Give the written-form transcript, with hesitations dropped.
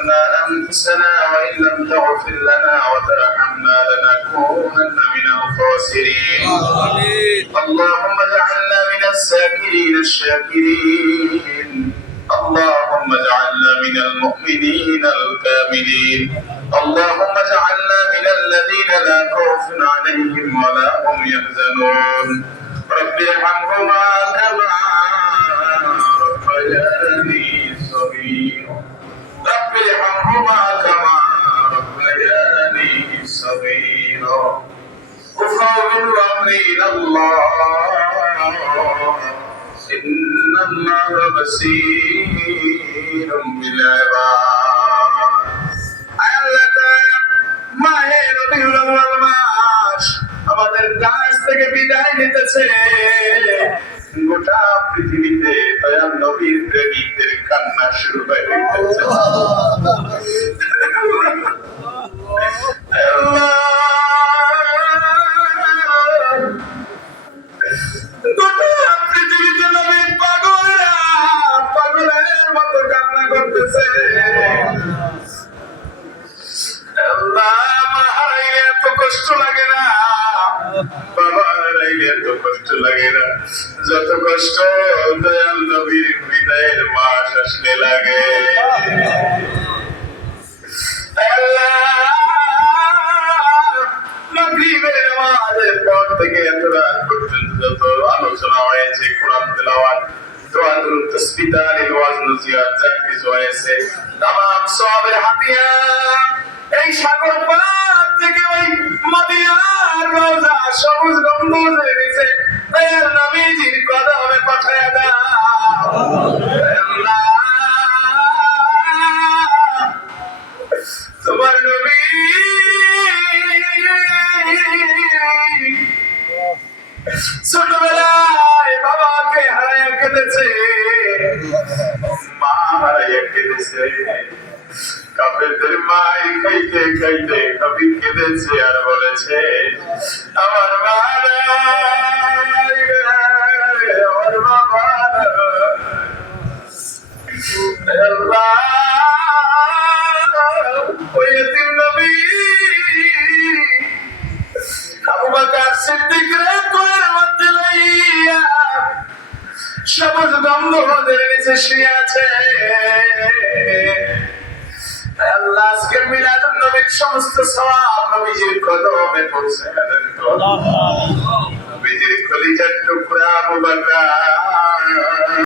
ظلمنا أنفسنا وإن لم تغفر لنا وترحمنا لنكونن من الخاسرين اللهم اجعلنا من الذاكرين الشاكرين اللهم اجعلنا من المؤمنين الكاملين اللهم اجعلنا من الذين لا خوف عليهم ولا هم يحزنون رب ارحمهما كما ربياني صغيرا رب ارحمهما كما ربياني صغيرا أفوض أمري إلى الله إن الله بصير بالعباد মাহে রবিউল আউয়াল মাস আমাদের কাছ থেকে বিদায় নিতেছে গোটা পৃথিবীতে দয়াল নবীর প্রেমিকদের কান্না শুরু হয়ে গেছে গোটা পৃথিবীতে নবীর পাগলেরা পাগলের মতো কান্না করতেছে কষ্ট লাগে না বাবা হারাইলে এত কষ্ট লাগে না যত কষ্ট দয়াল নবীর বিদায়ের মাস আসলে লাগে মাগরিবের নামাজের পর থেকে এত রাত পর্যন্ত যত আলোচনা হয়েছে কোরআন তেলাওয়াত দোয়া দুরূদ তাসবিহ তাহলিল ওয়াজ নসিহত যা কিছু হয়েছে তামাম সওয়াবের হাতিয়া এই সাগর পার থেকে ওই মদিনার রওজা সবুজ গম্বুজের নিচে দয়াল নবীজির কদমে পাঠায়া দাও আল্লাহ তোমার নবী ছোটবেলায় বাবাকে হারাইয়া কেঁদেছে মা হারাইয়া কেঁদেছে কাফেরদের মাই খাইতে খাইতে কবি কেঁদেছে আর বলেছে আমার মা আমার বাবা ওই এতিম নবী আবু বকর সিদ্দিক রে কোলের মধ্যে লইয়া সবুজ গম্বুজের নিচে শুয়ে আছে আল্লাহ আজকের মিলাদুন নবীর সমস্ত সওয়াব নবীজির কদমে পৌঁছে দেন তো নবীজির কলিজার টুকরা আবু বকর